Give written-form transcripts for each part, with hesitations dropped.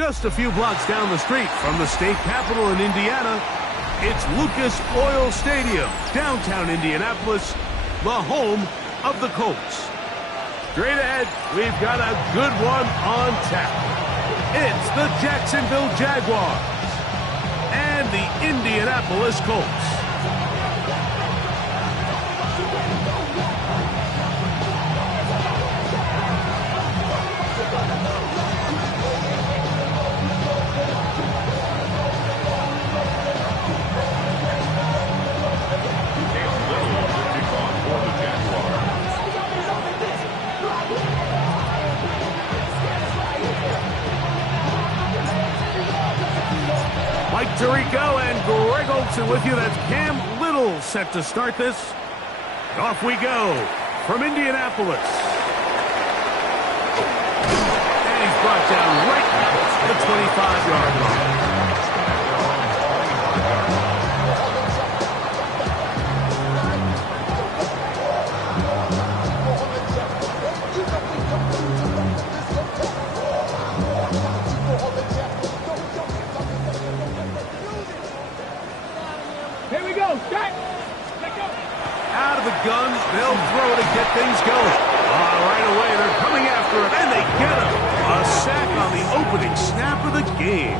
Just a few blocks down the street from the state capitol in Indiana, it's Lucas Oil Stadium, downtown Indianapolis, the home of the Colts. Straight ahead, we've got a good one on tap. It's the Jacksonville Jaguars and the Indianapolis Colts. Mike Tirico and Greg Olsen with you. That's Cam Little set to start this. Off we go from Indianapolis. And he's brought down right at the 25-yard line. Out of the guns, they'll throw to get things going. Right away, they're coming after him, and they get him. A sack on the opening snap of the game.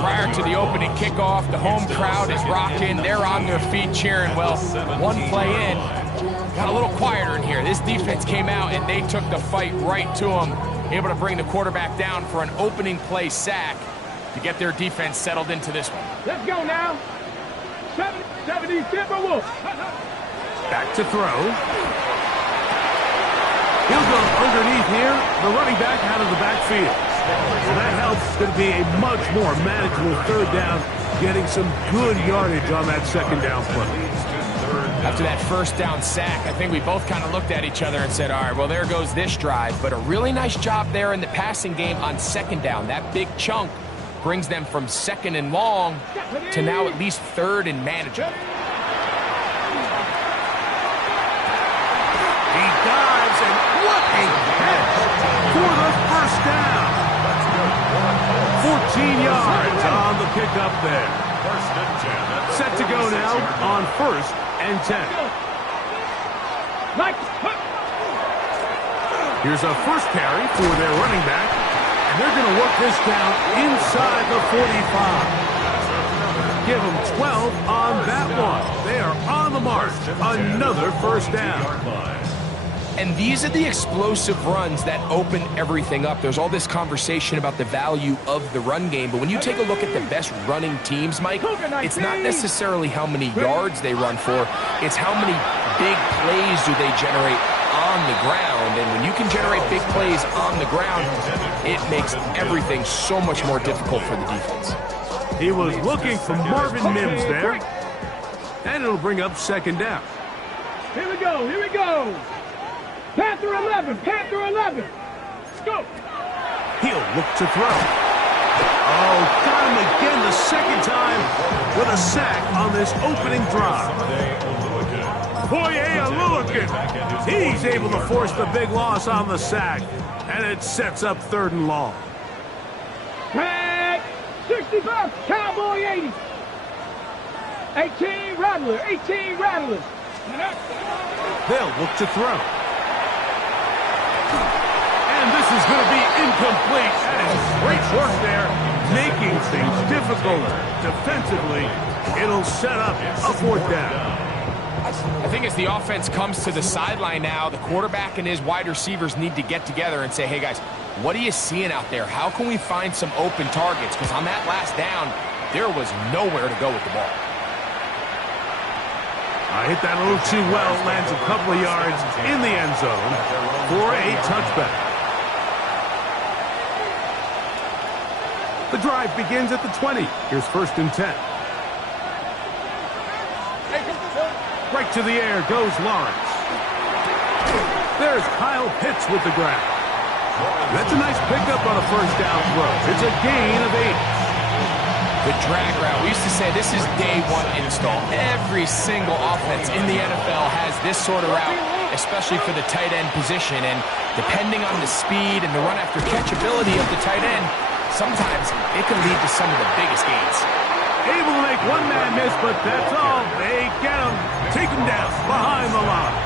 Prior to the opening kickoff, the home crowd is rocking. They're on their feet cheering. Well, one play in, got a little quieter in here. This defense came out, and they took the fight right to them, able to bring the quarterback down for an opening play sack to get their defense settled into this one. Let's go now. 70 Timberwolves. Back to throw. He'll go underneath here. The running back out of the backfield. So that helps. It's going to be a much more manageable third down, getting some good yardage on that second down play. After that first down sack, I think we both kind of looked at each other and said, all right, well, there goes this drive. But a really nice job there in the passing game on second down. That big chunk brings them from second and long to now at least third and manageable. He dives, and what a catch for the first down. 14 yards on the pickup there. Set to go now on 1st and 10. Here's a first carry for their running back. And they're going to work this down inside the 45. Give them 12 on that one. They are on the march. Another first down. And these are the explosive runs that open everything up. There's all this conversation about the value of the run game, but when you take a look at the best running teams, Mike, it's not necessarily how many yards they run for. It's how many big plays do they generate on the ground. And when you can generate big plays on the ground, it makes everything so much more difficult for the defense. He was looking for Marvin Mims there. And it'll bring up second down. Here we go, here we go. Panther 11, Panther 11. Let's go. He'll look to throw. Oh, got him again the second time with a sack on this opening drive. Foye Aluakin. He's able to force the big loss on the sack, and it sets up third and long. Tag 65, Cowboy 80. 18 Rattler, 18 Rattler. They'll look to throw. And this is going to be incomplete. That is great work there, making things difficult defensively. It'll set up a fourth down. I think as the offense comes to the sideline now, the quarterback and his wide receivers need to get together and say, hey, guys, what are you seeing out there? How can we find some open targets? Because on that last down, there was nowhere to go with the ball. I hit that a little too well. Lands a couple of yards in the end zone for a touchback. The drive begins at the 20. Here's 1st and 10. Right to the air goes Lawrence. There's Kyle Pitts with the grab. That's a nice pickup on a first down throw. It's a gain of 8. The drag route. We used to say this is day one install. Every single offense in the NFL has this sort of route especially for the tight end position. And depending on the speed and the run after catch ability of the tight end, sometimes it can lead to some of the biggest gains. Able to make one man miss, but that's all. They get him. Take him down behind the line.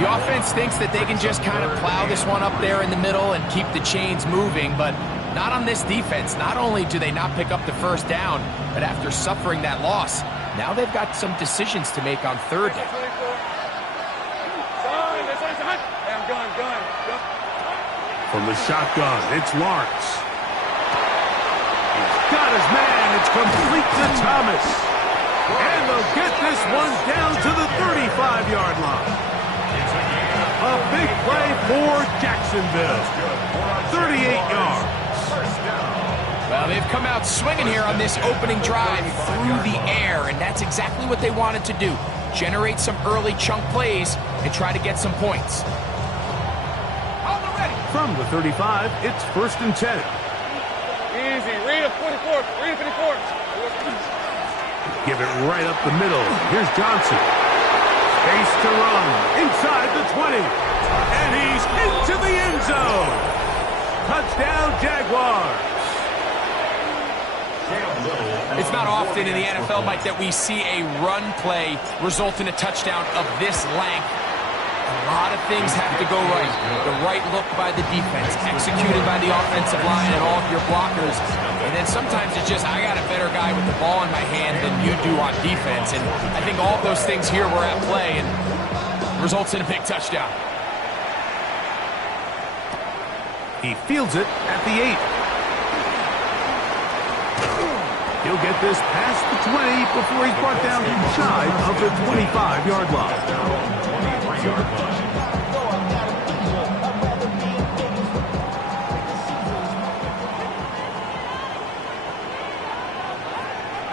The offense thinks that they can just kind of plow this one up there in the middle and keep the chains moving, but not on this defense. Not only do they not pick up the first down, but after suffering that loss, now they've got some decisions to make on third down. From the shotgun, it's Lawrence. He's got his man. It's complete to Thomas. And they'll get this one down to the 35-yard line. A big play for Jacksonville. 38 yards. Well, they've come out swinging here on this opening drive through the air, and that's exactly what they wanted to do. Generate some early chunk plays and try to get some points. From the 35, it's 1st and 10. Easy. Read a 44. Read a 54. Give it right up the middle. Here's Johnson. Space to run. Inside the 20. And he's into the end zone. Touchdown, Jaguars. It's not often in the NFL, Mike, that we see a run play result in a touchdown of this length. A lot of things have to go right. The right look by the defense, executed by the offensive line and all of your blockers. And then sometimes it's just, I got a better guy with the ball in my hand than you do on defense. And I think all of those things here were at play and results in a big touchdown. He fields it at the 8. He'll get this past the 20 before he's brought down shy of the 25-yard line.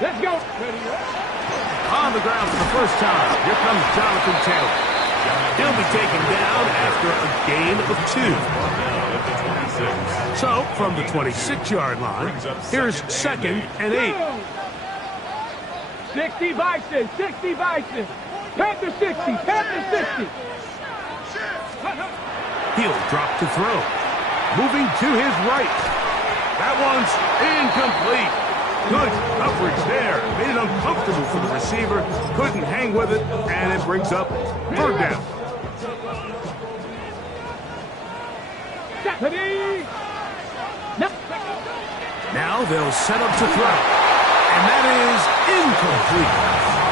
Let's go. On the ground for the first time, here comes Jonathan Taylor. He'll be taken down after a gain of 2. So, from the 26-yard line, here's 2nd and 8. 60 Bison. 60 Bison. Panther 60. Panther 60. He'll drop to throw. Moving to his right. That one's incomplete. Good coverage there. Made it uncomfortable for the receiver. Couldn't hang with it, and it brings up 3rd down. Now they'll set up to throw. And that is incomplete.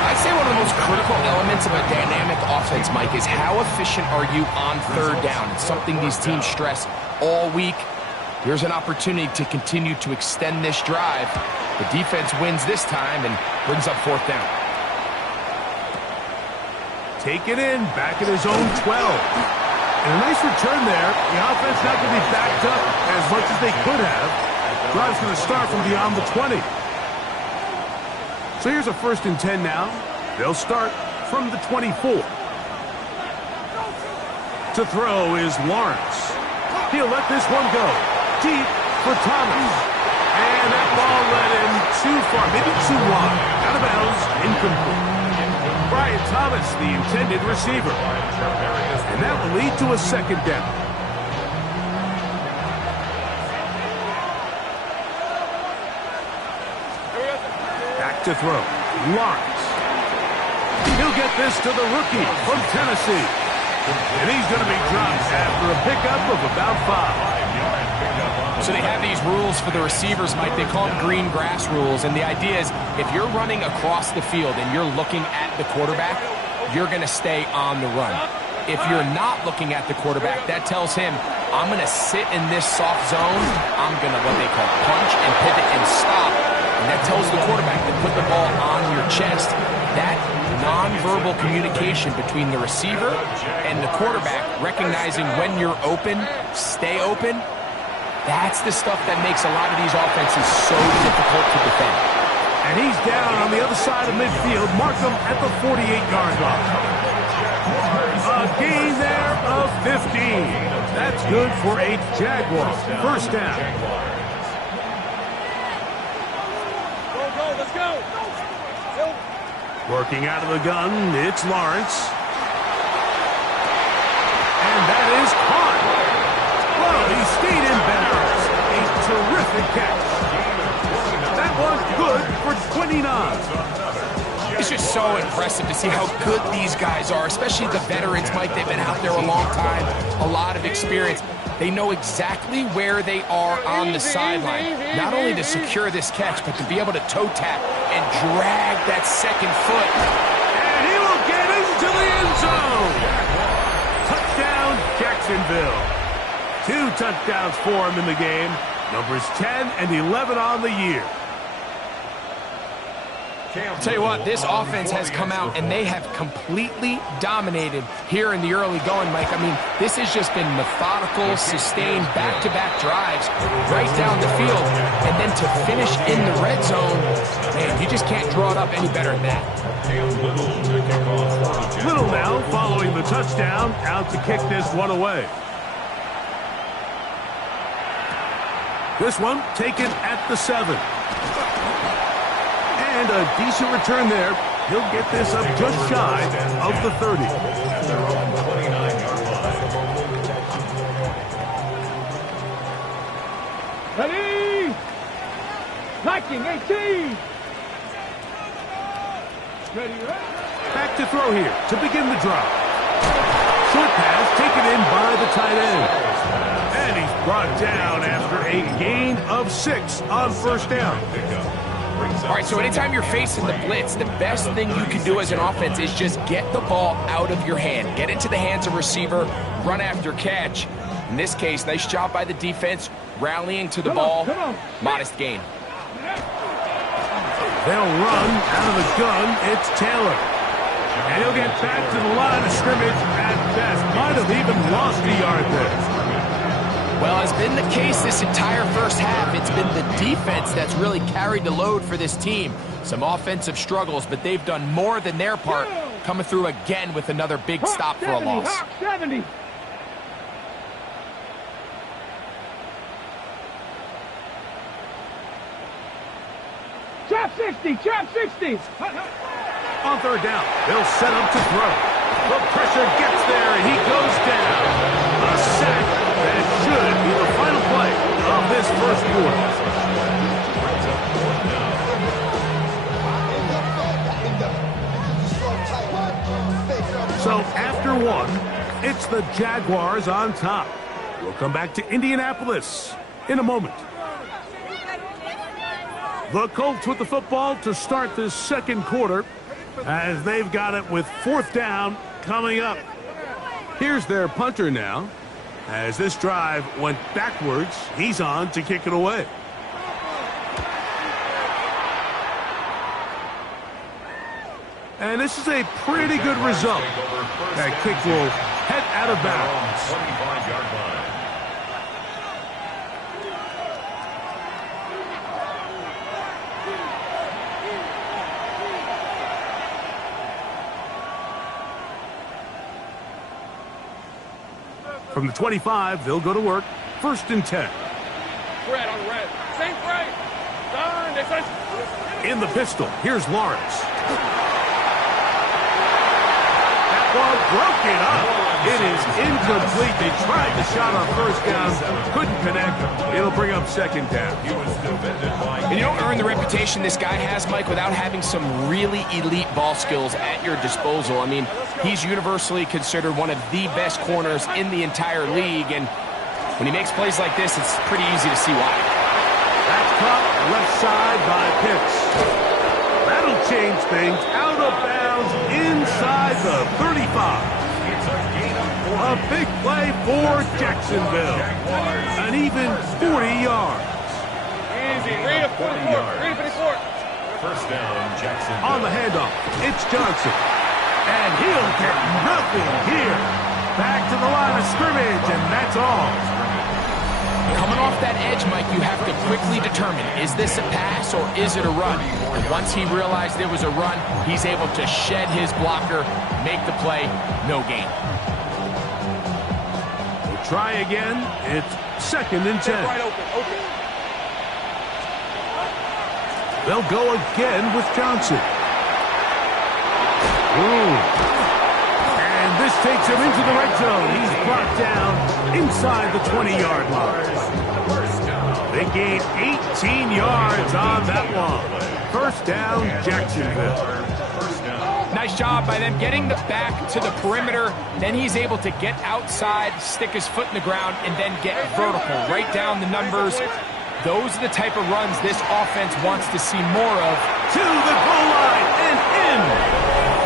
I'd say one of the most critical elements of a dynamic offense, Mike, is how efficient are you on 3rd down? It's something these teams stress all week. Here's an opportunity to continue to extend this drive. The defense wins this time and brings up 4th down. Take it in, back at his own 12. And a nice return there. The offense not going to be backed up as much as they could have. Drive's going to start from beyond the 20. So here's a 1st and 10 now. They'll start from the 24. To throw is Lawrence. He'll let this one go. Deep for Thomas. And that ball led him too far, maybe too wide. Out of bounds, incomplete. Brian Thomas, the intended receiver. And that will lead to a 2nd down. Back to throw. Lawrence. He'll get this to the rookie from Tennessee. And he's going to be dropped after a pickup of about 5. So they have these rules for the receivers, Mike. They call them green grass rules. And the idea is if you're running across the field and you're looking at the quarterback, you're going to stay on the run. If you're not looking at the quarterback, that tells him, I'm going to sit in this soft zone. I'm going to, what they call, punch and pivot and stop. And that tells the quarterback to put the ball on your chest. That nonverbal communication between the receiver and the quarterback, recognizing when you're open, stay open, that's the stuff that makes a lot of these offenses so difficult to defend. And he's down on the other side of midfield. Mark him at the 48-yard line. A gain there of 15. That's good for a Jaguars. 1st down. Go, let's go. Working out of the gun, it's Lawrence. that is caught. Well, he stayed in bounds. A terrific catch. That was good for 29. It's just so impressive to see how good these guys are, especially the veterans, Mike. They've been out there a long time, a lot of experience. They know exactly where they are on the sideline, not only to secure this catch, but to be able to toe tap and drag that second foot. And he will get into the end zone. Touchdown, Jacksonville. 2 touchdowns for him in the game. Numbers 10 and 11 on the year. I'll tell you what, this offense has come out and they have completely dominated here in the early going, Mike. I mean, this has just been methodical, sustained, back-to-back drives right down the field. And then to finish in the red zone, man, you just can't draw it up any better than that. Little now following the touchdown, out to kick this one away. This one taken at the 7. And a decent return there. He'll get this up just shy of the 30. Ready? Liking 18. Ready, Back to throw here to begin the drive. Short pass taken in by the tight end. And he's brought down after a gain of 6 on first down. All right, so anytime you're facing the blitz, the best thing you can do as an offense is just get the ball out of your hand. Get into the hands of receiver, run after catch. In this case, nice job by the defense, rallying to the ball. Modest gain. They'll run out of the gun. It's Taylor. And he'll get back to the line of scrimmage at best. Might have even lost a yard there. Well, as been the case this entire first half, it's been the defense that's really carried the load for this team. Some offensive struggles, but they've done more than their part, coming through again with another big stop for a loss. 70. Trap 60, trap 60. On third down, they'll set up to throw. The pressure gets there, and he goes down. A sack that should be the final play of this first quarter. So after one, it's the Jaguars on top. We'll come back to Indianapolis in a moment. The Colts with the football to start this second quarter as they've got it with fourth down coming up. Here's their punter now. As this drive went backwards, he's on to kick it away. And this is a pretty good result. That kick will head out of bounds. 25-yard line. From the 25, they'll go to work. 1st and 10. Red on red. Same right. Turn, defense. In the pistol, here's Lawrence. That ball broken up. It is incomplete. They tried the shot on first down. Couldn't connect. It'll bring up second down. And you don't earn the reputation this guy has, Mike, without having some really elite ball skills at your disposal. I mean, he's universally considered one of the best corners in the entire league, and when he makes plays like this, it's pretty easy to see why. That's caught left side by Pitts. That'll change things. Out of bounds inside the 35. A big play for Jacksonville. An even 40 yards. Easy. Read a 44. Read a 54. First down, Jacksonville. On the handoff, it's Johnson. And he'll get nothing here. Back to the line of scrimmage, and that's all. Coming off that edge, Mike, you have to quickly determine, is this a pass or is it a run? And once he realized it was a run, he's able to shed his blocker, make the play, no gain. We'll try again. It's 2nd and 10. Right open. They'll go again with Johnson. Ooh. And This takes him into the red zone. He's brought down inside the 20-yard line. They gain 18 yards on that one. First down, Jacksonville. Nice job by them getting the back to the perimeter. Then he's able to get outside, stick his foot in the ground, and then get vertical. Right down the numbers. Those are the type of runs this offense wants to see more of. To the goal line and in.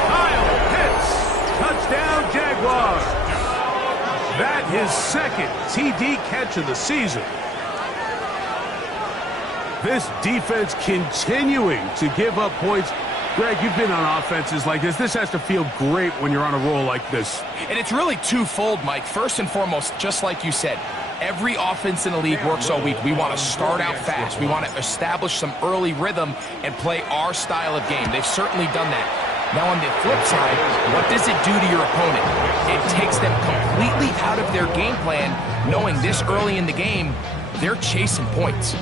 Kyle Pitts. Touchdown, Jaguars. That his second TD catch of the season. This defense continuing to give up points. Greg, you've been on offenses like this. This has to feel great when you're on a roll like this. And it's really twofold, Mike. First and foremost, just like you said, every offense in the league works all week. We want to start out fast. We want to establish some early rhythm and play our style of game. They've certainly done that. Now, on the flip side, what does it do to your opponent? It takes them completely out of their game plan, knowing this early in the game, they're chasing points.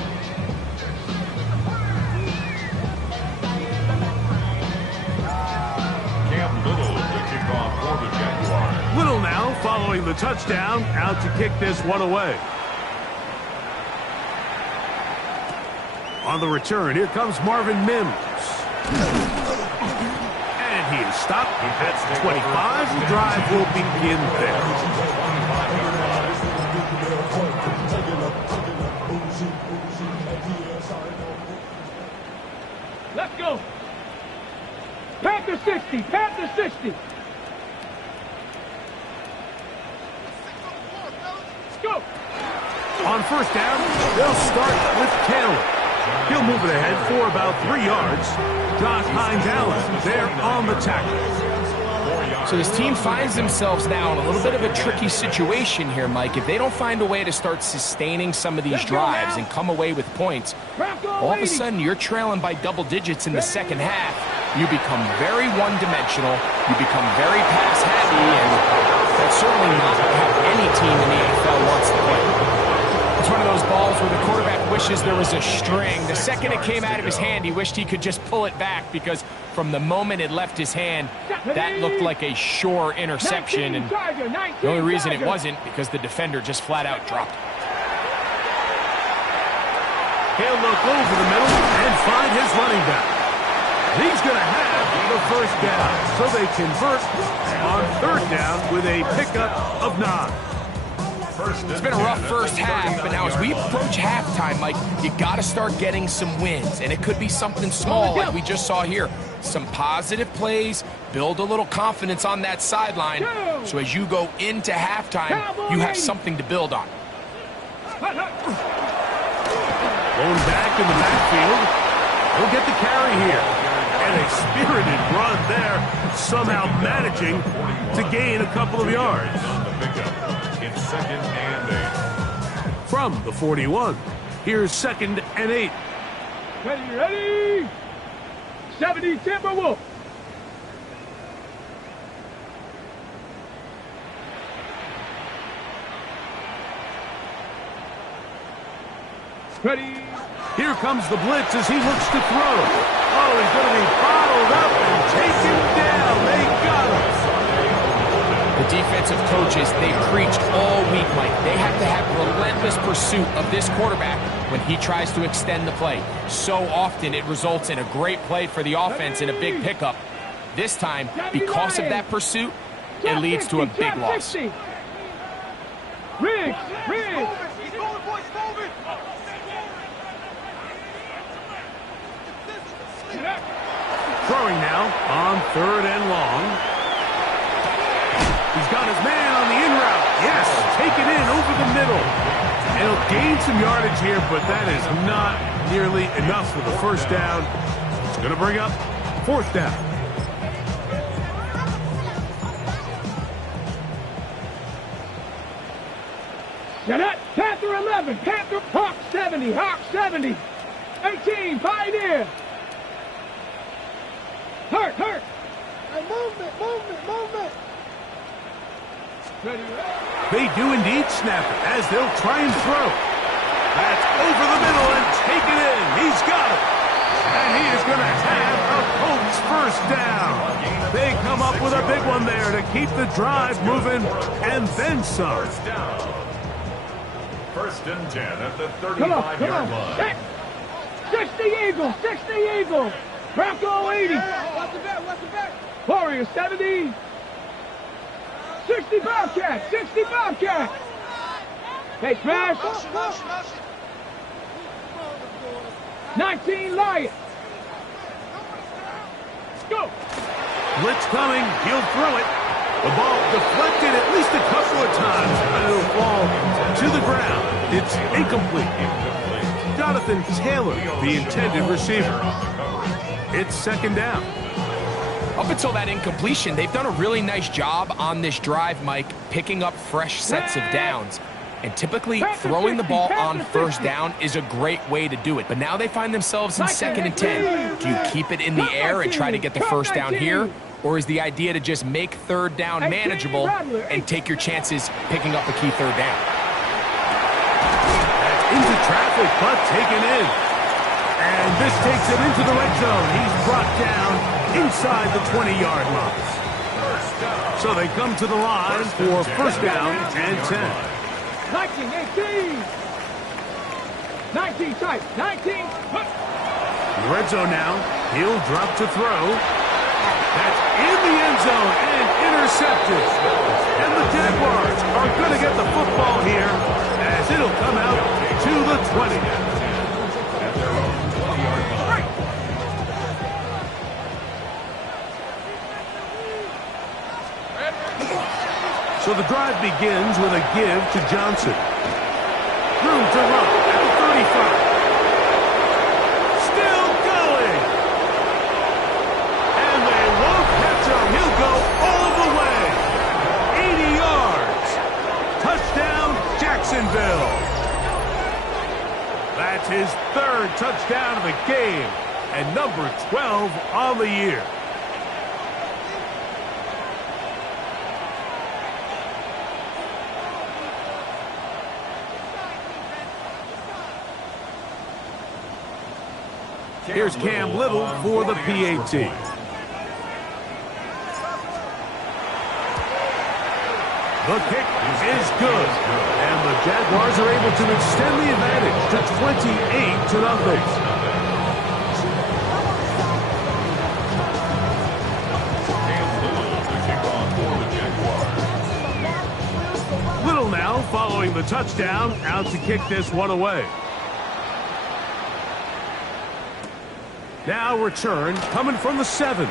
Little now following the touchdown, out to kick this one away. On the return, here comes Marvin Mims. And he is stopped at 25. The drive will begin there. Let's go. Panther 60, Panther 60. Go. On first down, they'll start with Taylor. He'll move it ahead for about 3 yards. Josh Hines-Allen there on the tackle. So this team finds themselves now in a little bit of a tricky situation here, Mike. If they don't find a way to start sustaining some of these drives and come away with points, all of a sudden you're trailing by double digits in the second half. You become very one-dimensional. You become very pass-heavy, and that's certainly not how any team in the NFL wants to play. It's one of those balls where the quarterback wishes there was a string. The second it came out of his hand, he wished he could just pull it back, because from the moment it left his hand, that looked like a sure interception. And the only reason it wasn't because the defender just flat out dropped it. He'll look over the middle and find his running back. He's going to have the first down, so they convert on third down with a pickup of 9. It's been a rough first half, but now as we approach halftime, Mike, you got to start getting some wins, and it could be something small like we just saw here. Some positive plays, build a little confidence on that sideline, so as you go into halftime, you have something to build on. Going back in the backfield, he'll get the carry here. And a spirited run there, somehow managing to gain a couple of yards. It's 2nd and 8. From the 41, here's 2nd and 8. Ready? 70 Timberwolf. Ready. Here comes the blitz as he looks to throw. Oh, he's going to be bottled up and taken down. They got him. The defensive coaches, they preached all week, Mike. They have to have relentless pursuit of this quarterback when he tries to extend the play. So often it results in a great play for the offense and a big pickup. This time, because of that pursuit, it leads to a big loss. Riggs. Throwing now on 3rd and long. He's got his man on the in route. Yes, take it in over the middle. And he'll gain some yardage here, but that is not nearly enough for the first down. It's going to bring up 4th down. Panther 11, Panther, Hawk 70, Hawk 70. 18, Pioneer. Hurt. Hey, movement. Ready. They do indeed snap it as they'll try and throw. That's over the middle and take it in. He's got it. And he is going to have a Colts first down. They come up up with a big one there to keep the drive moving, and then some. First down. First and 10 at the Come on, 35-yard line. Set. 60 Eagles, 60 Eagles. Bronco 80. Watch the back. Warriors 70. 60 Bobcats, 60 Bobcats. Hey, smash. 19 Lions. Let's go. Blitz coming, he'll throw it. The ball deflected at least a couple of times, but it'll fall to the ground. It's incomplete. Jonathan Taylor, the intended receiver. It's second down. Up until that incompletion, they've done a really nice job on this drive, Mike, picking up fresh sets of downs. And typically, throwing the ball on first down is a great way to do it. But now they find themselves in second and 10. Do you keep it in the air and try to get the first down here? Or is the idea to just make third down manageable and take your chances picking up a key third down? Into traffic, but taken in. And this takes it into the red zone. He's brought down inside the 20-yard line. So they come to the line for first down and 10. 19, 18. 19 tight. 19. Red zone now. He'll drop to throw. That's in the end zone and intercepted. And the Jaguars are going to get the football here as it'll come out to the 20. So the drive begins with a give to Johnson. Room to run at the 35. Still going. And they won't catch him. He'll go all the way. 80 yards. Touchdown, Jacksonville. That's his third touchdown of the game and number 12 on the year. Here's Cam Little for the PAT. The kick is good. And the Jaguars are able to extend the advantage to 28-0. Little now following the touchdown, out to kick this one away. Now return coming from the 7.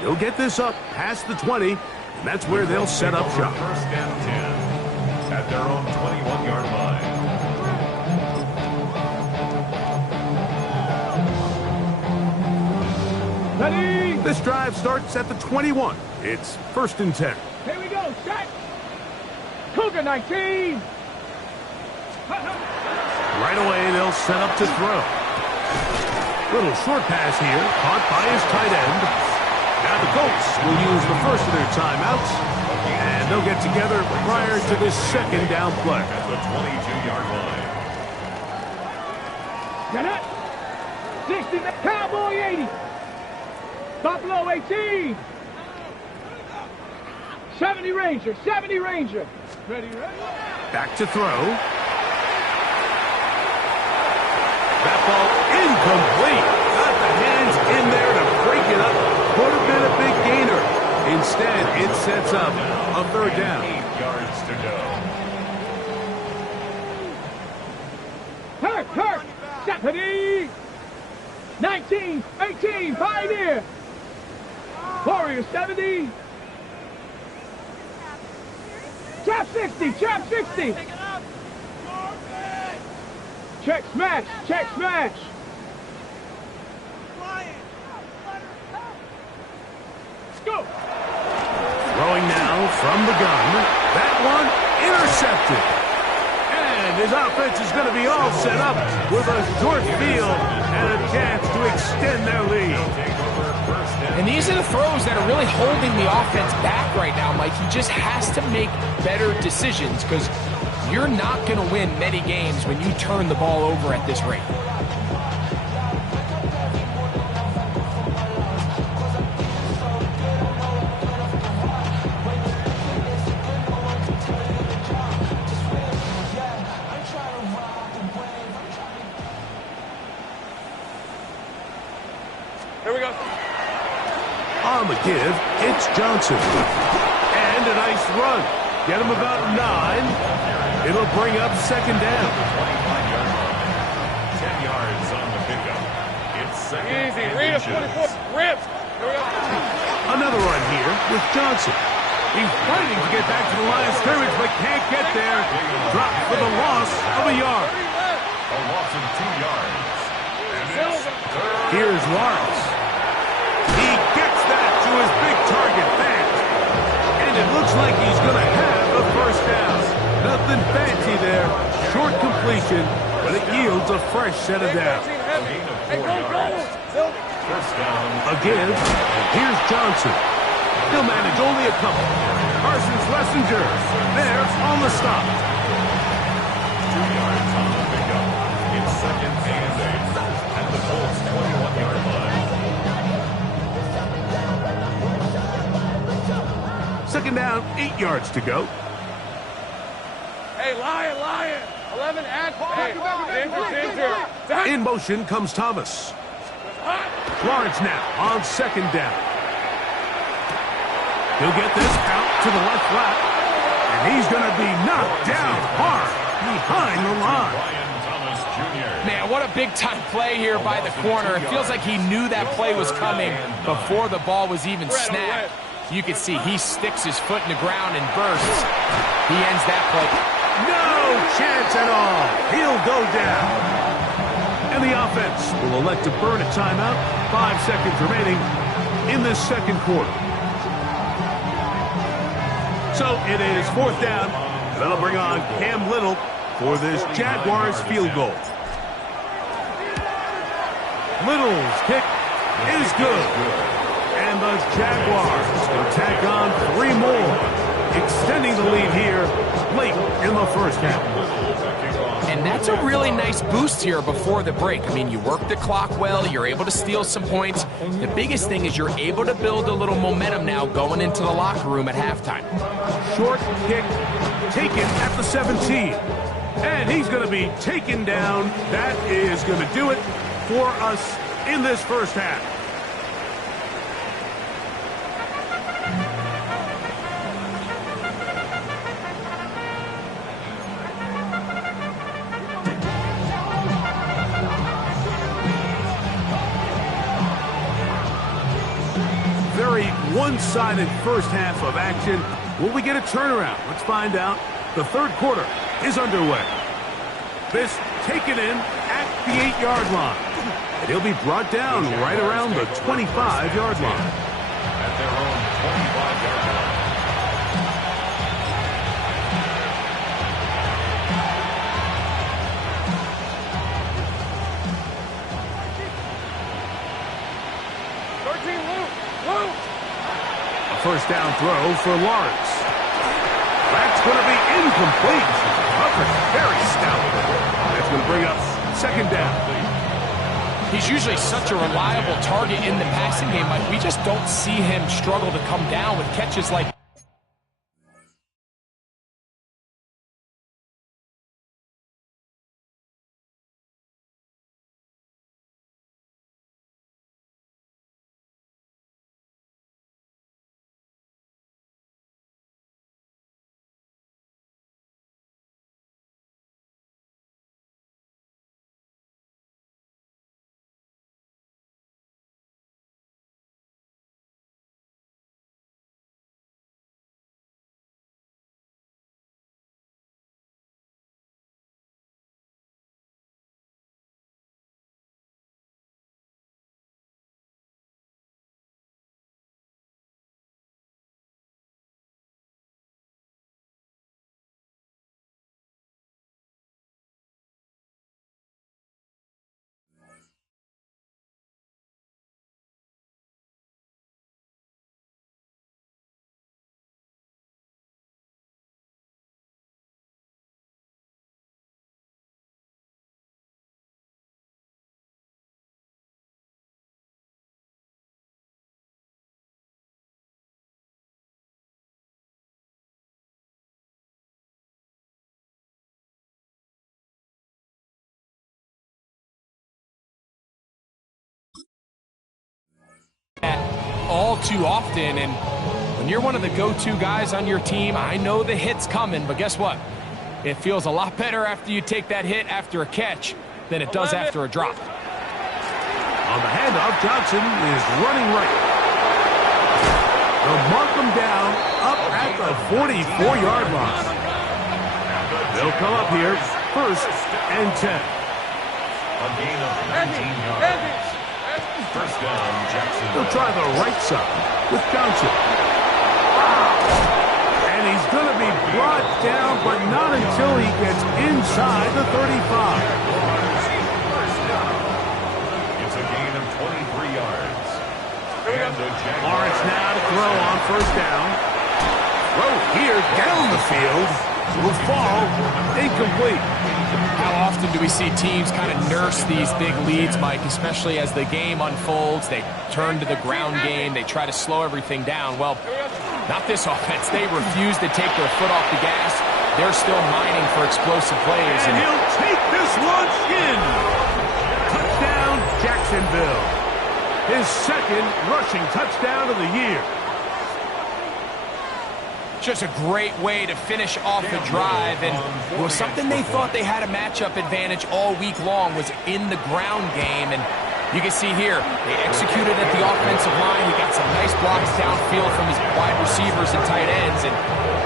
They'll get this up past the 20, and that's where they'll set up shop. First and 10 at their own 21-yard line. Ready. This drive starts at the 21. It's first and 10. Here we go. Set. Cougar 19. Right away, they'll set up to throw. Little short pass here, caught by his tight end. Now the Colts will use the first of their timeouts, and they'll get together prior to this second down play. At the 22-yard line. Get it. 60, Cowboy 80. Buffalo 18. 70 Ranger, 70 Ranger. Ready. Back to throw. That ball incomplete. Got the hands in there to break it up. Could have been a big gainer. Instead, it sets up a third down. 8 yards to go. Hurt. Stephanie. 19, 18, Pioneer. Warriors 70. Trap 60. Check smash. Let's go. Throwing now from the gun. That one intercepted. And his offense is going to be all set up with a short field and a chance to extend their lead. And these are the throws that are really holding the offense back right now, Mike. He just has to make better decisions because you're not going to win many games when you turn the ball over at this rate. Here we go. On the give, it's Johnson. And a nice run. Get him about 9. It'll bring up second down. 25-yard line. 10 yards on the pickup. It's second. Easy. and Read us inches. 24. Rips. Here we go. Another run here with Johnson. He's fighting to get back to the line of scrimmage, but can't get there. Dropped for the loss of a yard. A loss of 2 yards. And it's third. Here's Lawrence. He gets that to his big target fast. And it looks like he's going to have a first down. Nothing fancy there. Short completion, but it yields a fresh set of downs. A gain of 4 yards. First down. Again, and here's Johnson. He'll manage only a couple. Parsons Lessinger there on the stop. 2 yards on the pickup. It's second and 8. At the Colts 21-yard line. Second down, 8 yards to go. Hey, Lion. 11 at center. In motion comes Thomas. Lawrence now on second down. He'll get this out to the left flat. And he's going to be knocked down hard behind the line. Brian Thomas Jr. Man, what a big-time play here by the corner. It feels like he knew that play was coming before the ball was even snapped. You can see he sticks his foot in the ground and bursts. He ends that play. No chance at all. He'll go down. And the offense will elect to burn a timeout. 5 seconds remaining in this second quarter. So it is fourth down. And that'll bring on Cam Little for this Jaguars field goal. Little's kick is good. And the Jaguars will tack on 3 more, extending the lead here late in the first half. And that's a really nice boost here before the break. I mean, you work the clock well, you're able to steal some points. The biggest thing is you're able to build a little momentum now going into the locker room at halftime. Short kick taken at the 17. And he's going to be taken down. That is going to do it for us in this first half. Very one-sided first half of action. Will we get a turnaround? Let's find out. The third quarter is underway. This taken in at the 8-yard line. And he'll be brought down right around the 25-yard line. At their own 25-yard line. A first down throw for Lawrence. That's going to be incomplete. Coverage very stout. That's going to bring up second down. He's usually such a reliable target in the passing game, but we just don't see him struggle to come down with catches like all too often, and when you're one of the go-to guys on your team, I know the hit's coming, but guess what? It feels a lot better after you take that hit after a catch than it does after a drop. On the handoff, Johnson is running right. They'll mark him down up at the 44-yard line. They'll come up here, 1st and 10. A gain of 19 yards. First down, Jackson. They'll try the right side with Johnson. And he's going to be brought down, but not until he gets inside the 35. It's a gain of 23 yards. And the Jaguars. Lawrence now to throw on 1st down. Throw here down the field. Will fall incomplete. How often do we see teams kind of nurse these big leads, Mike, especially as the game unfolds? They turn to the ground game. They try to slow everything down. Well, not this offense. They refuse to take their foot off the gas. They're still mining for explosive plays. And he'll take this one in. Touchdown, Jacksonville. His 2nd rushing touchdown of the year. Just a great way to finish off the drive, and it was something they thought they had a matchup advantage all week long, was in the ground game. And you can see here, they executed at the offensive line. He got some nice blocks downfield from his wide receivers and tight ends, and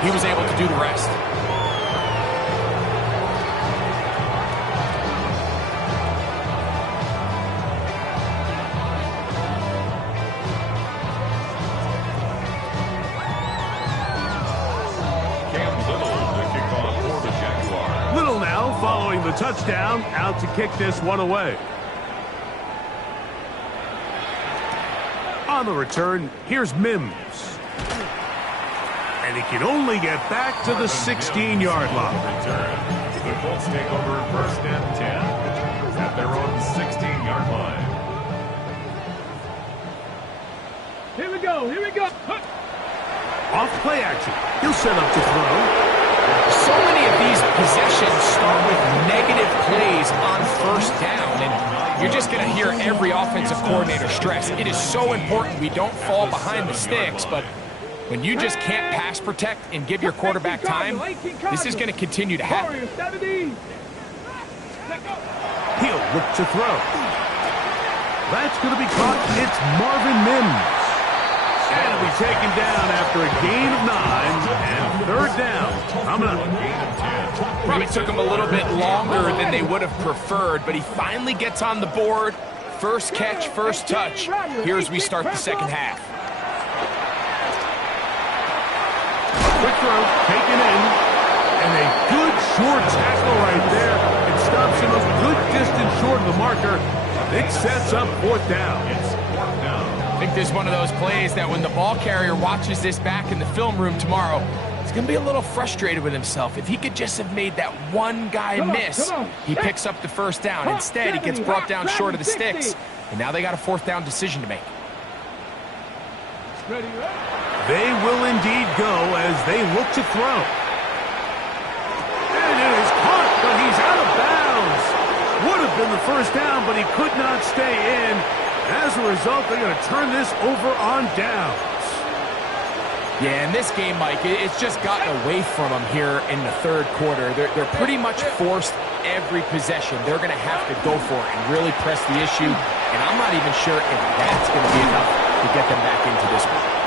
he was able to do the rest. Following the touchdown, out to kick this one away. On the return, here's Mims. And he can only get back to the 16-yard line. The Colts take over 1st and 10 at their own 16-yard line. Here we go, here we go. Off play action. He'll set up to throw. So many of these possessions start with negative plays on 1st down, and you're just going to hear every offensive coordinator stress. It is so important we don't fall behind the sticks, but when you just can't pass protect and give your quarterback time, this is going to continue to happen. He'll look to throw. That's going to be caught. It's Marvin Mims. And he'll be taken down after a gain of 9, and 3rd down coming up. Probably took him a little bit longer than they would have preferred, but he finally gets on the board. 1st catch, 1st touch. Here as we start the 2nd half. Quick throw, taken in, and a good short tackle right there. It stops him a good distance short of the marker. It sets up 4th down. I think this is one of those plays that when the ball carrier watches this back in the film room tomorrow, he's going to be a little frustrated with himself. If he could just have made that one guy miss, he picks up the 1st down. Instead, he gets brought down short of the sticks, and now they got a 4th down decision to make. They will indeed go as they look to throw. And it is caught, but he's out of bounds. Would have been the 1st down, but he could not stay in. As a result, they're going to turn this over on downs. Yeah, in this game, Mike, it's just gotten away from them here in the 3rd quarter. They're pretty much forced every possession. They're going to have to go for it and really press the issue. And I'm not even sure if that's going to be enough to get them back into this one.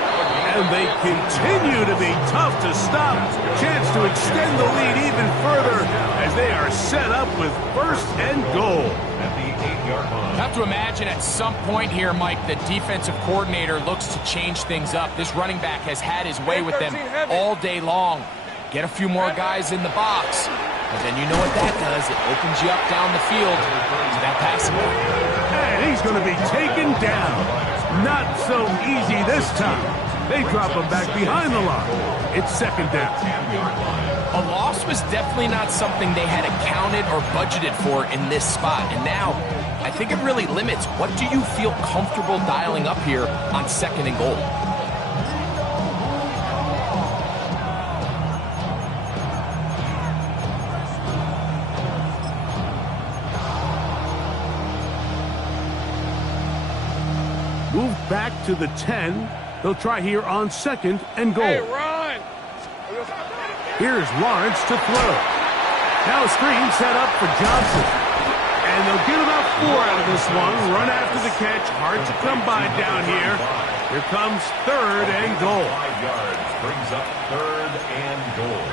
And they continue to be tough to stop. Chance to extend the lead even further as they are set up with 1st and goal. At the 8-yard line. I have to imagine at some point here, Mike, the defensive coordinator looks to change things up. This running back has had his way with them all day long. Get a few more guys in the box, and then you know what that does. It opens you up down the field to that passing game. And he's going to be taken down. Not so easy this time. They drop him back behind the line. It's 2nd down. A loss was definitely not something they had accounted or budgeted for in this spot. And now, I think it really limits what do you feel comfortable dialing up here on 2nd and goal. Moved back to the 10. They'll try here on 2nd and goal. Hey, run! Here's Lawrence to throw. Now a screen set up for Johnson. And they'll get about 4 out of this one. Run after the catch. Hard to come by down here. Here comes 3rd and goal. 5 yards brings up 3rd and goal.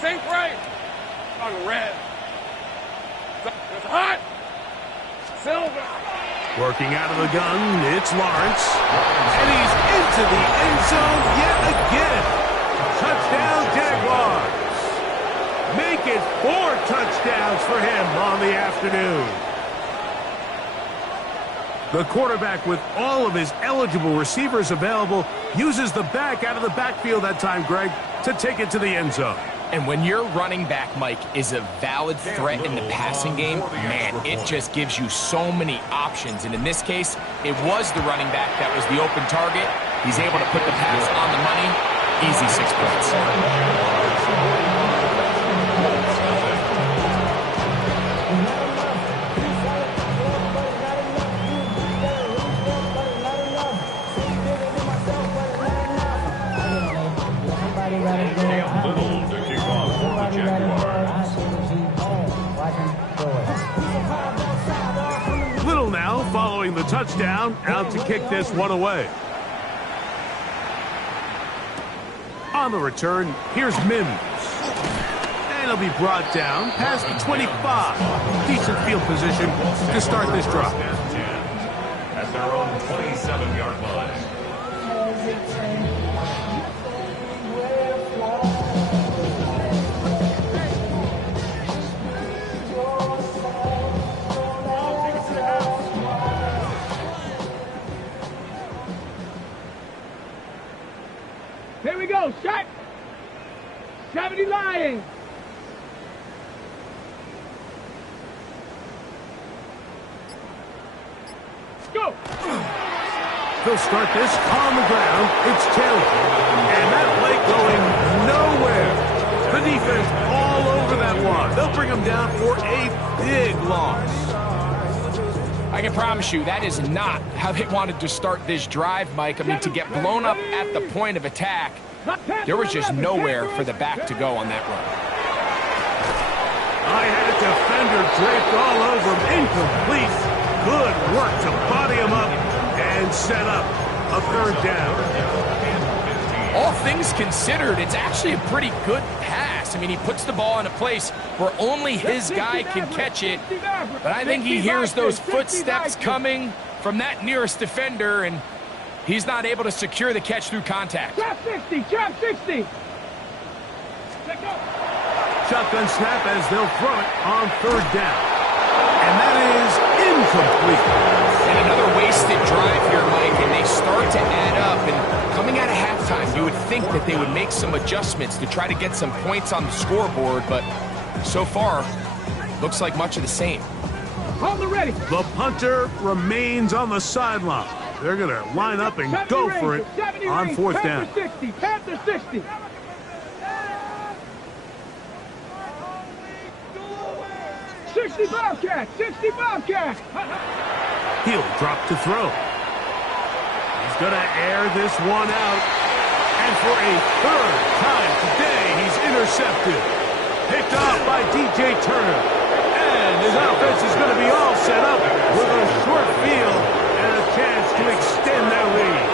Sink right on red. It's hot. Silver. Working out of the gun, it's Lawrence. And he's into the end zone yet again. Touchdown, Jaguars. Make it 4 touchdowns for him on the afternoon. The quarterback, with all of his eligible receivers available, uses the back out of the backfield that time, Greg, to take it to the end zone. And when your running back, Mike, is a valid threat in the passing game, man, it just gives you so many options. And in this case, it was the running back that was the open target. He's able to put the pass on the money. Easy 6 points. Cam Little to kick off for the Jaguars. Little now following the touchdown, out to kick this one away. On the return, here's Mims. And he'll be brought down past the 25. Decent field position to start this drive. At their own 27-yard line. Here we go. Shot. 70 Lions. Go. They'll start this on the ground. It's Taylor. And that play going nowhere. The defense all over that one. They'll bring him down for a big loss. I can promise you that is not how they wanted to start this drive, Mike. I mean, to get blown up at the point of attack, there was just nowhere for the back to go on that run. I had a defender draped all over him. Incomplete. Good work to body him up and set up a 3rd down. All things considered, it's actually a pretty good pass. I mean, he puts the ball in a place where only his guy can catch it. But I think he hears those footsteps coming from that nearest defender, and he's not able to secure the catch through contact. Trap 60. Trap 60. Let go. Shotgun snap as they'll throw it on 3rd down. And that is incomplete. And another wasted drive here, Mike, and they start to add up. And coming out of halftime, you would think that they would make some adjustments to try to get some points on the scoreboard, but so far, looks like much of the same. Hold the ready. The punter remains on the sideline. They're going to line up and go for it on 4th down. Panther 60. Panther 60. $60 Bobcat. $60 Bobcat. He'll drop to throw. He's going to air this one out. And for a 3rd time today, he's intercepted. Picked off by DJ Turner. And his offense is going to be all set up with a short field and a chance to extend their lead.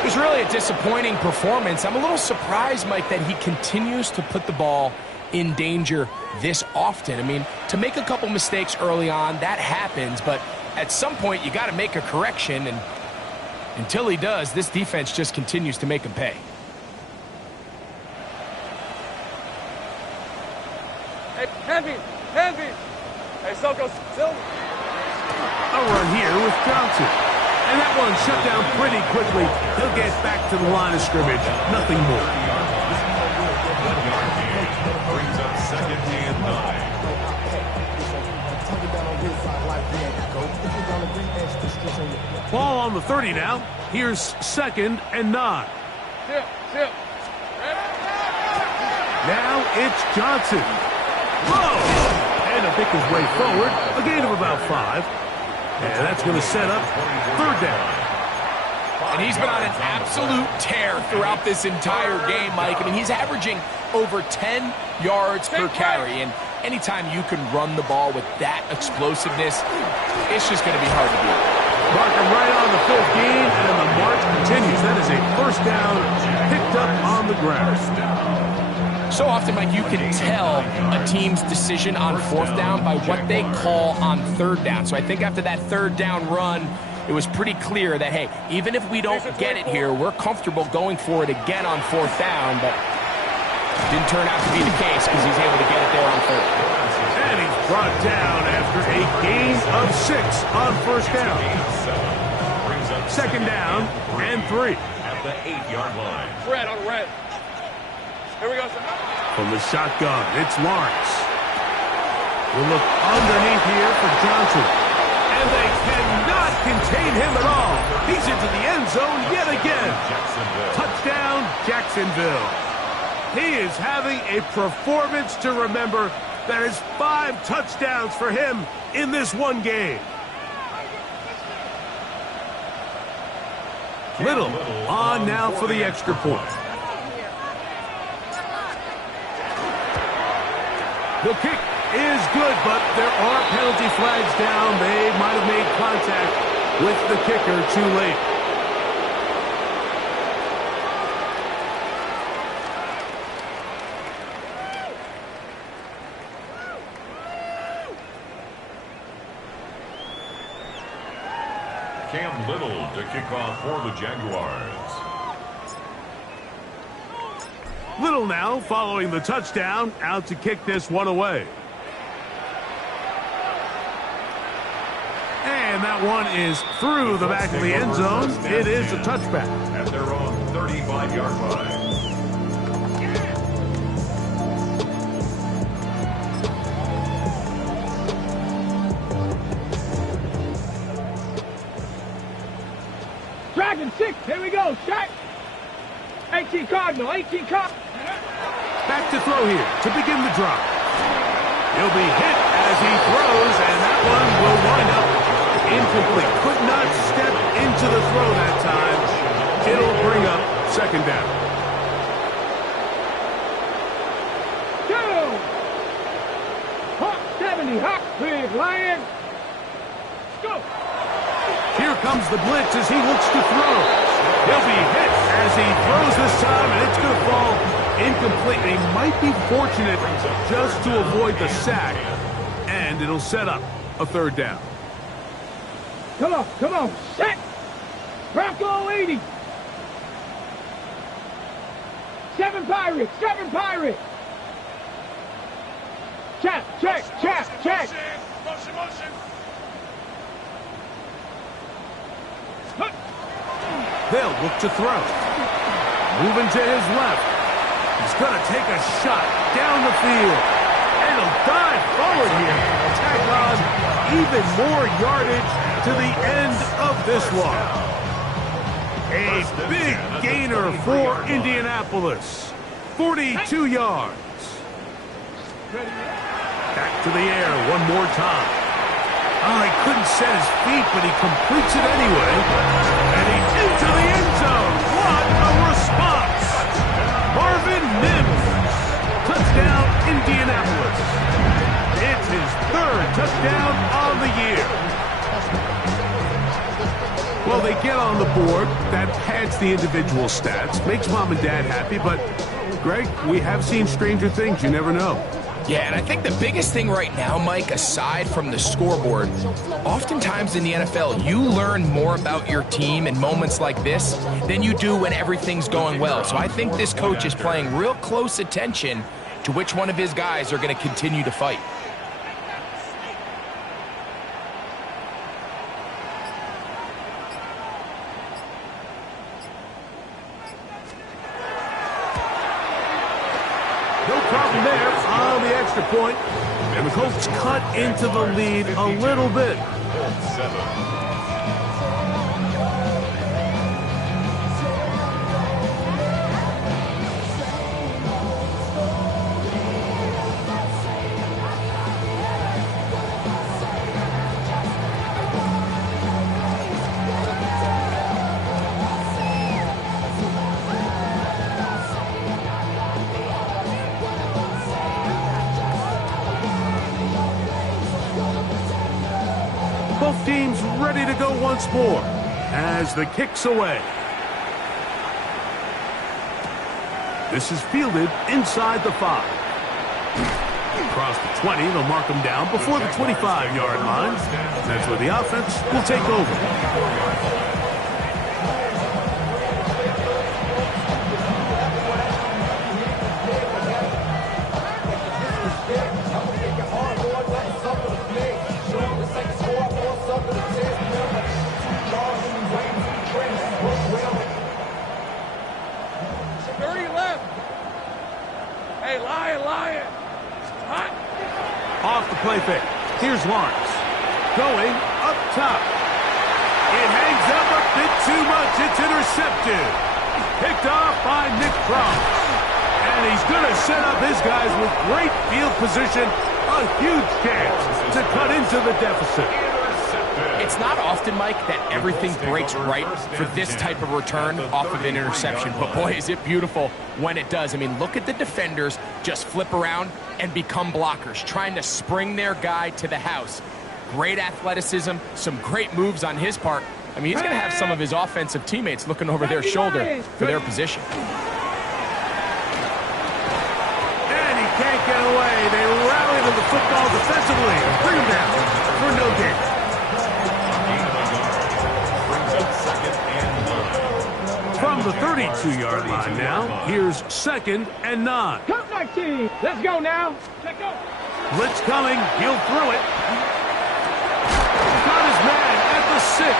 It was really a disappointing performance. I'm a little surprised, Mike, that he continues to put the ball in danger this often. I mean, to make a couple mistakes early on, that happens, but at some point you got to make a correction, and until he does, this defense just continues to make him pay. Hey, heavy. Hey, Silco. A run here with Johnson. And that one shut down pretty quickly. He'll get back to the line of scrimmage. Nothing more. Brings up 2nd and 9. Ball on the 30 now. Here's 2nd and 9. Tip. Now it's Johnson. Low! And to pick his way forward, a gain of about 5. And that's going to set up third down. And he's been on an absolute tear throughout this entire game, Mike. I mean, he's averaging over 10 yards per carry. And anytime you can run the ball with that explosiveness, it's just going to be hard to beat. Marking right on the 5th gain, and the march continues. That is a first down picked up on the ground. So often, Mike, you can tell a team's decision on 4th down by what they call on 3rd down. So I think after that 3rd down run, it was pretty clear that, hey, even if we don't get it here, we're comfortable going for it again on 4th down, but didn't turn out to be the case because he's able to get it there on 3rd. And he's brought down after a gain of 6 on 1st down. 2nd down and 3. At the 8-yard line. Red on red. Here we go, sir. From the shotgun, it's Lawrence. We'll look underneath here for Johnson. And they cannot contain him at all. He's into the end zone yet again. Touchdown, Jacksonville. He is having a performance to remember. That is 5 touchdowns for him in this one game. Little on now for the extra point. The kick is good, but there are penalty flags down. They might have made contact with the kicker too late. Cam Little to kick off for the Jaguars. Little now following the touchdown, out to kick this one away. And that one is through the back of the end zone. It is a touchback. At their own 35-yard line. Dragon 6, here we go, shot. 18 Cardinal, 18 Cardinal. Back to throw here to begin the drop. He'll be hit as he throws, and that one will wind up incomplete. Could not step into the throw that time. It'll bring up 2nd down. Go! Hawk 70, Hawk, big lion. Go! Here comes the blitz as he looks to throw. He'll be hit as he throws this time, and it's going to fall incomplete. He might be fortunate just to avoid the sack, and it'll set up a 3rd down. Come on, set. Bronco 80. 7 Pirates, 7 Pirates. Check. Motion. They'll look to throw. Moving to his left. He's going to take a shot down the field. And he'll dive forward here. Tag on even more yardage to the end of this one. A big gainer for Indianapolis. 42 yards. Back to the air one more time. Oh, he couldn't set his feet, but he completes it anyway. And he's into the end zone. What a response. Marvin Mims. Touchdown, Indianapolis. It's his 3rd touchdown on the year. Well, they get on the board. That pads the individual stats. Makes mom and dad happy, but, Greg, we have seen stranger things. You never know. Yeah, and I think the biggest thing right now, Mike, aside from the scoreboard, oftentimes in the NFL, you learn more about your team in moments like this than you do when everything's going well. So I think this coach is paying real close attention to which one of his guys are going to continue to fight. No problem there on the extra point. And the Colts cut into the lead a little bit. 7. teams ready to go once more as the kick's away. This is fielded inside the 5. Across the 20, they'll mark them down before the 25-yard line. That's where the offense will take over. Off the play fake. Here's Lawrence. Going up top. It hangs up a bit too much. It's intercepted. Picked off by Nick Cross. And he's going to set up his guys with great field position. A huge chance to cut into the deficit. It's not often, Mike, that everything breaks right for this type of return off of an interception. But, boy, is it beautiful when it does. I mean, look at the defenders just flip around and become blockers, trying to spring their guy to the house. Great athleticism, some great moves on his part. I mean, he's going to have some of his offensive teammates looking over their shoulder for their position. And he can't get away. They rally to the football defensively and bring him down for no gain. From the 32-yard line now, here's 2nd and 9. Come 19. Let's go now. Let's go. Blitz coming. He'll throw it. Got his man at the 6.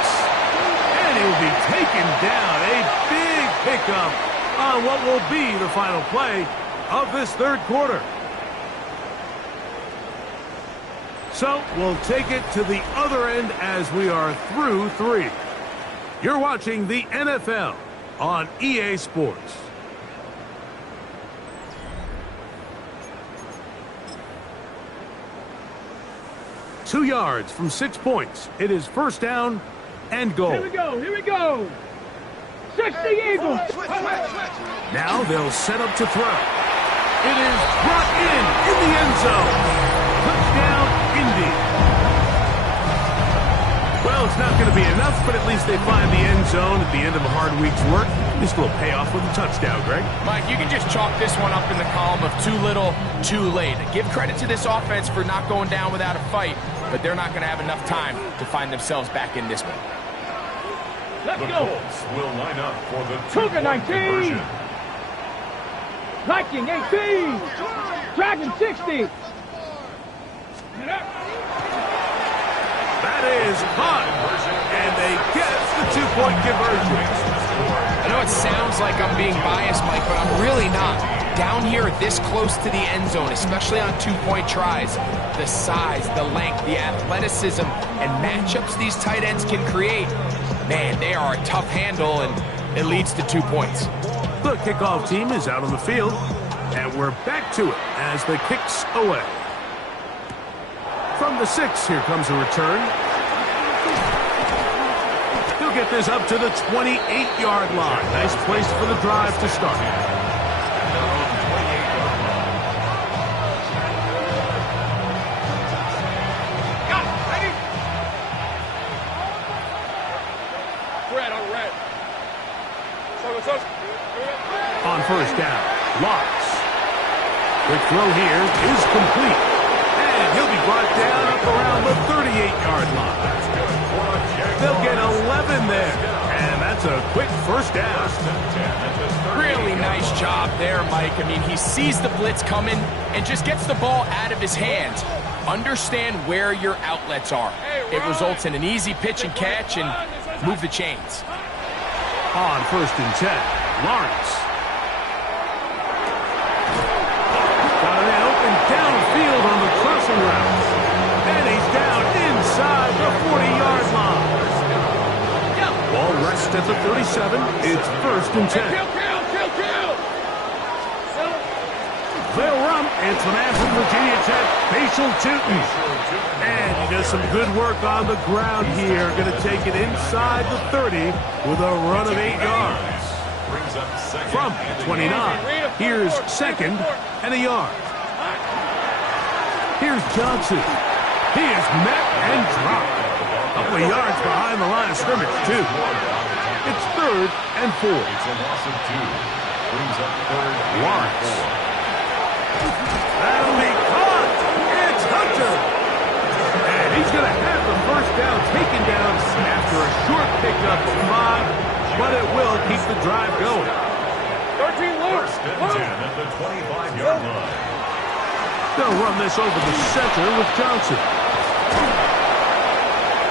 And he'll be taken down. A big pickup on what will be the final play of this third quarter. So we'll take it to the other end as we are through 3. You're watching the NFL on EA Sports. Two yards from 6 points. It is first down and goal. Here we go. Here we go. 60 Eagles. Now they'll set up to throw. It is brought in the end zone. Touchdown, Indy. Well, it's not going to be enough, but at least they find the end zone at the end of a hard week's work. This will pay off with a touchdown, Greg. Mike, you can just chalk this one up in the column of too little, too late. Give credit to this offense for not going down without a fight, but they're not going to have enough time to find themselves back in this one. Let's The go. Colts will line up for the Cougar 19. conversion. Viking 18. Dragon 60. That is caught, and they get the two-point conversion. I know it sounds like I'm being biased, Mike, but I'm really not. Down here this close to the end zone, especially on two-point tries, the size, the length, the athleticism, and matchups these tight ends can create, man, they are a tough handle, and it leads to 2 points. The kickoff team is out on the field, and we're back to it as the kick's away. From the 6, here comes a return. He'll get this up to the 28-yard line. Nice place for the drive to start. On first down, Lawrence. Quick throw here is complete. And he'll be brought down up around the 38-yard line. They'll get 11 there. And that's a quick first down. Really nice job there, Mike. I mean, he sees the blitz coming and just gets the ball out of his hands. Understand where your outlets are. It results in an easy pitch and catch and move the chains. On first and 10, Lawrence. Got a man open downfield on the crossing route. And he's down inside the 40-yard line. Ball rests at the 37. It's first and 10. They'll run. It's the man from Virginia Tech, Facial Tootin. And he does some good work on the ground here. Going to take it inside the 30 with a run of 8 yards. From 29, here's second and a yard. Here's Johnson. He is met and dropped. Couple of yards behind the line of scrimmage, too. It's 3rd and 4. It's a loss of 2. Brings up 3rd Lawrence. and 4. That'll be caught. It's Hunter. And he's going to have the first down taken down after a short pickup of 5, but it will keep the drive going. 13 loose. 1st and 10 at the 25-yard line. They'll run this over the center with Johnson.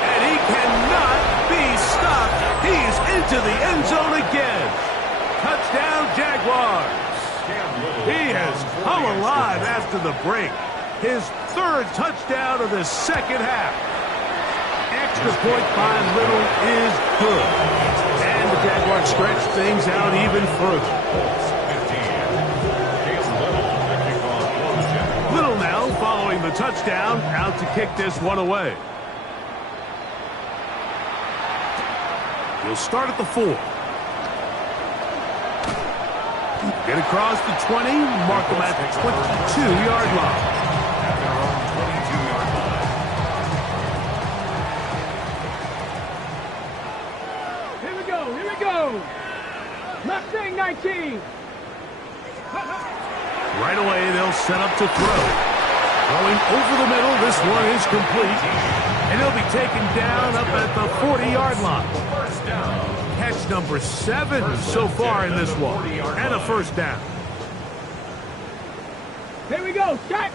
And he cannot be stopped. He's into the end zone again. Touchdown, Jaguars. He has come alive after the break. His 3rd touchdown of the second half. Extra point by Little is good. And the Jaguars stretch things out even further. Little now following the touchdown, out to kick this one away. He'll start at the 4. Get across the 20, mark him at the 22-yard line. At their own 22-yard line. Here we go. Here we go. Mustang 19. Right away, they'll set up to throw. Going over the middle, this one is complete. And he'll be taken down up at the 40-yard line. First down. Catch number 7 so far in this one. And a first down. Here we go. Shot.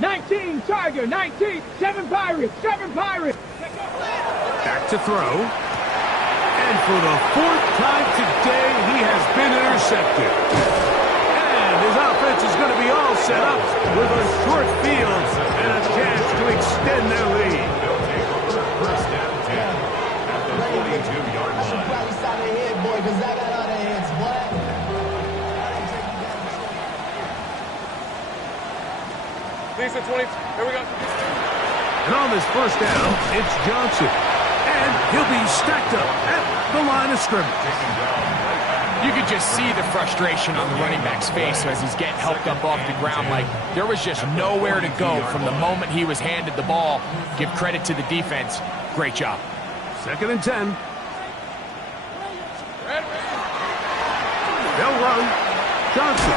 19 Tiger. 19. 7 Pirates. 7 Pirates. Back to throw. And for the 4th time today, he has been intercepted. And his offense is going to be all set up with a short field and a chance to extend their lead. They'll take over 1st and 10 at the 42-yard I should line. probably stop their head, boy, because I got all their heads, boy. Lisa 20. Here we go. And on this first down, it's Johnson. And he'll be stacked up at the line of scrimmage. You could just see the frustration on the running back's face as he's getting helped up off the ground. Like, there was just nowhere to go from the moment he was handed the ball. Give credit to the defense. Great job. 2nd and 10. They'll run. Johnson.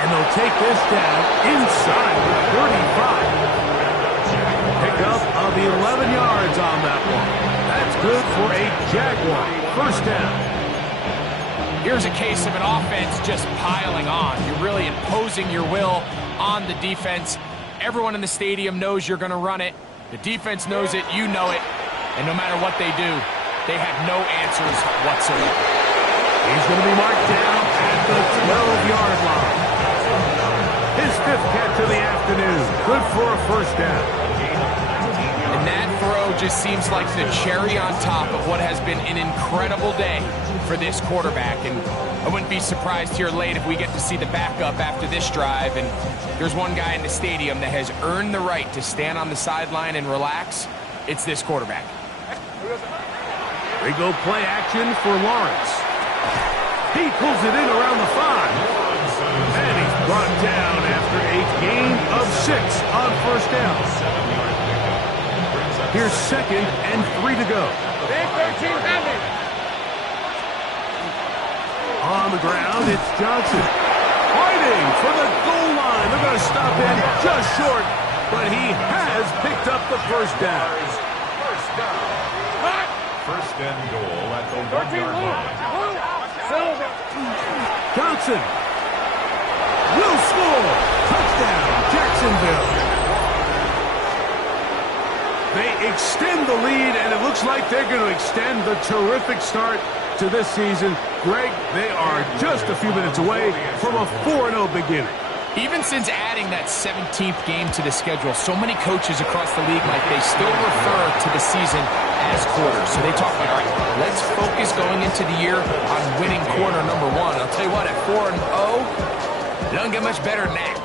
And they'll take this down inside the 35. Pickup of 11 yards on that one. That's good for a Jaguar first down. Here's a case of an offense just piling on. You're really imposing your will on the defense. Everyone in the stadium knows you're going to run it. The defense knows it. You know it. And no matter what they do, they have no answers whatsoever. He's going to be marked down at the 12-yard line. His 5th catch of the afternoon. Good for a first down. And that throw just seems like the cherry on top of what has been an incredible day for this quarterback. And I wouldn't be surprised here late if we get to see the backup after this drive. And there's one guy in the stadium that has earned the right to stand on the sideline and relax. It's this quarterback. They go play action for Lawrence. He pulls it in around the 5. And he's brought down after a gain of 6 on first down. Here's 2nd and 3 to go. Big 13 heavy. On the ground, it's Johnson. Fighting for the goal line. They're going to stop him just short, but he has picked up the first down. First down. First and goal at the 1-yard line. Silver. Johnson will score. Touchdown, Jacksonville. They extend the lead, and it looks like they're going to extend the terrific start to this season. Greg, they are just a few minutes away from a 4-0 beginning. Even since adding that 17th game to the schedule, so many coaches across the league, like, they still refer to the season as quarters. So they talk about, all right, let's focus going into the year on winning quarter number 1. I'll tell you what, at 4-0, it doesn't get much better than that.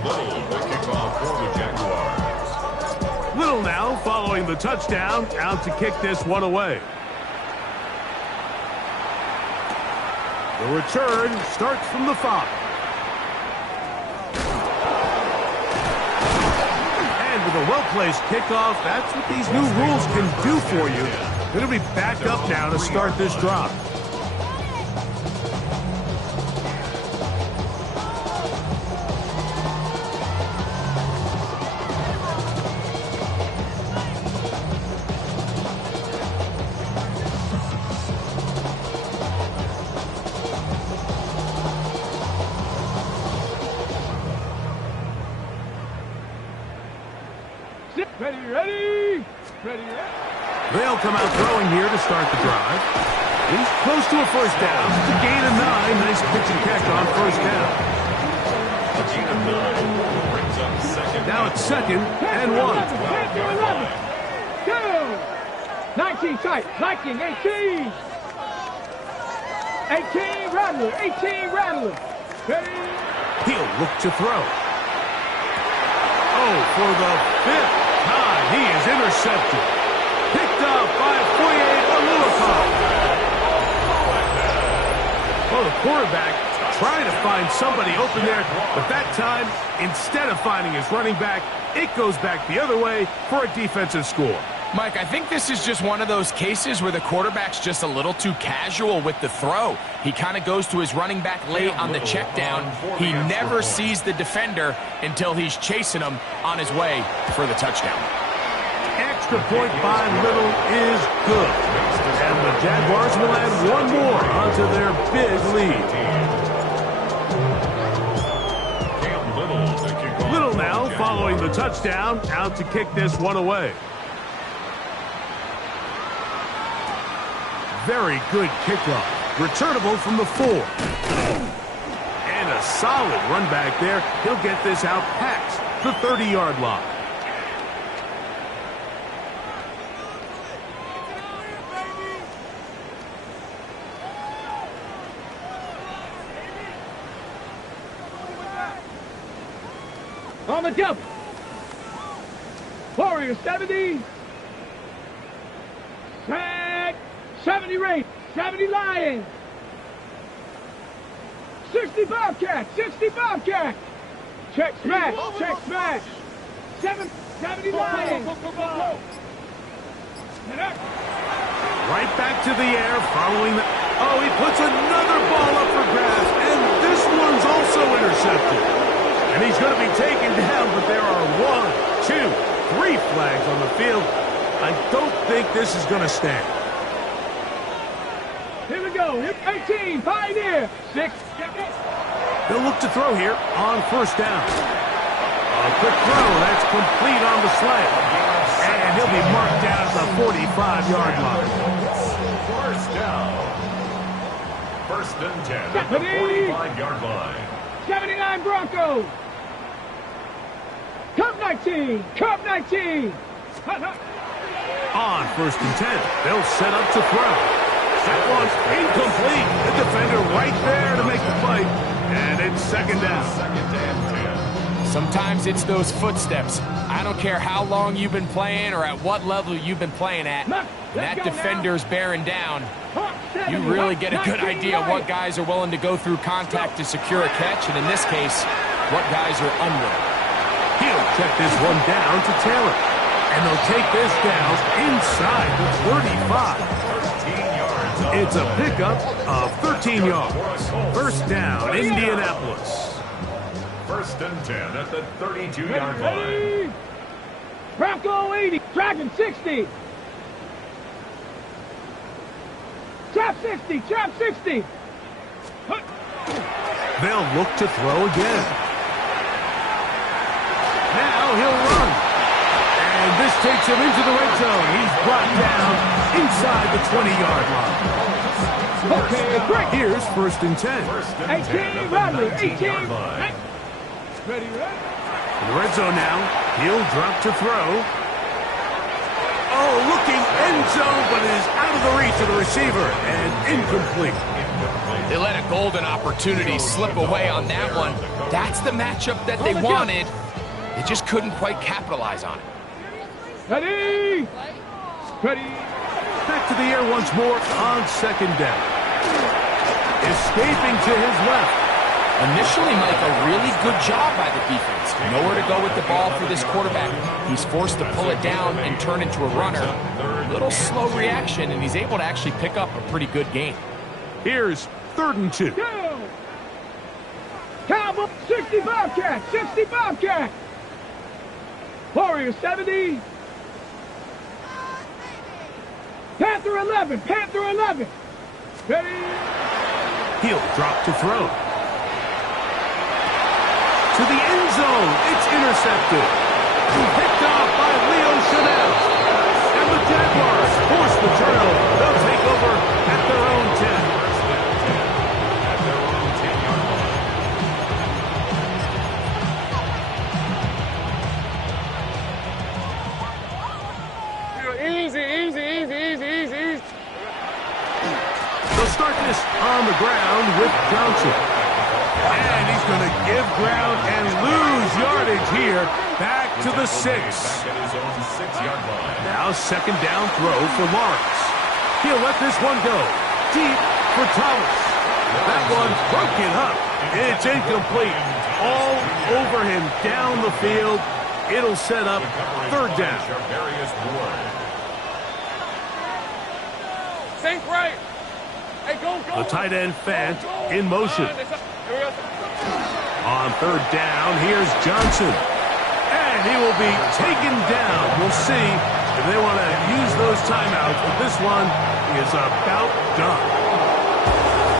Little, the kickoff for the Jaguars. Little now following the touchdown, out to kick this one away. The return starts from the 5. And with a well-placed kickoff. That's what these new rules can do for you. It'll be back up now to start this drive. Ready. They'll come out throwing here to start the drive. He's close to a first down. It's a gain of 9. Nice pitch and catch on first down. A gain of 9 brings up second. Now it's 2nd and 1. 19 tight. Viking 18. 18 Rattler. 18 Rattler. Ready. He'll look to throw. Oh, for the 5th time, he is intercepted. Picked up by Foye Oluokun. Well, the quarterback trying to find somebody open there, but that time, instead of finding his running back, it goes back the other way for a defensive score. Mike, I think this is just one of those cases where the quarterback's just a little too casual with the throw. He kind of goes to his running back late on the check down. He never sees the defender until he's chasing him on his way for the touchdown. Extra point by Little is good. And the Jaguars will add one more onto their big lead. Little now following the touchdown, out to kick this one away. Very good kickoff. Returnable from the 4. And a solid run back there. He'll get this out past the 30-yard line. On the jump. Warrior 70. Sack. 70 Raiders. 70 Lions. 60 Bobcats. 60 Bobcats. Check smash. Check smash. 70 Lions. Right back to the air following the... Oh, he puts another ball up for grabs, and this one's also intercepted. And he's going to be taken down, but there are 1, 2, 3 flags on the field. I don't think this is going to stand. Here we go. 18, Pioneer. 6. They'll look to throw here on first down. A quick throw. That's complete on the slant. And he'll be marked down at the 45-yard line. First down. 1st and 10 at the 45-yard line. 79 Broncos. Cup 19. Cup 19. On 1st and 10, they'll set up to throw. That one's incomplete. The defender right there to make the play. And it's 2nd down. 2nd and 10. Sometimes it's those footsteps. I don't care how long you've been playing or at what level you've been playing at. That defender's bearing down. You really get a good idea what guys are willing to go through contact to secure a catch, and in this case, what guys are unwilling. He'll check this one down to Taylor. And they'll take this down inside the 35. It's a pickup of 13 yards. 1st down, Indianapolis. 1st and 10 at the 32-yard line. Bronco 80, Dragon 60. Trap 60, Trap 60. They'll look to throw again. Now he'll run. And this takes him into the red zone. He's brought down inside the 20-yard line. Okay, break. Here's 1st and 10. 18, Rattler, 18. Ready, In the red zone now. He'll drop to throw. Oh, looking end zone, but it is out of the reach of the receiver and incomplete. They let a golden opportunity slip away on that one. That's the matchup that they wanted. They just couldn't quite capitalize on it. Ready? Ready? Back to the air once more on 2nd down. Escaping to his left. Initially, Mike, a really good job by the defense. Nowhere to go with the ball for this quarterback. He's forced to pull it down and turn into a runner. A little slow reaction, and he's able to actually pick up a pretty good gain. Here's 3rd and 2. Cowboy 60 Bobcat, 60 Bobcat. Warrior 70. Panther 11, Panther 11. Ready? He'll drop to throw. To the end zone. It's intercepted. Picked off by Leo Chanel. And the Jaguars force the turnover. They'll take over at their own 10. Easy. They'll start this on the ground with Johnson. And he's going to give ground and lose yardage here. Back to the 6. Now 2nd down throw for Lawrence. He'll let this one go. Deep for Thomas. That one broken up. It's incomplete. All over him down the field. It'll set up 3rd down. Think right. Hey, go. The tight end Fant in motion. On 3rd down, here's Johnson. And he will be taken down. We'll see if they want to use those timeouts, but this one is about done.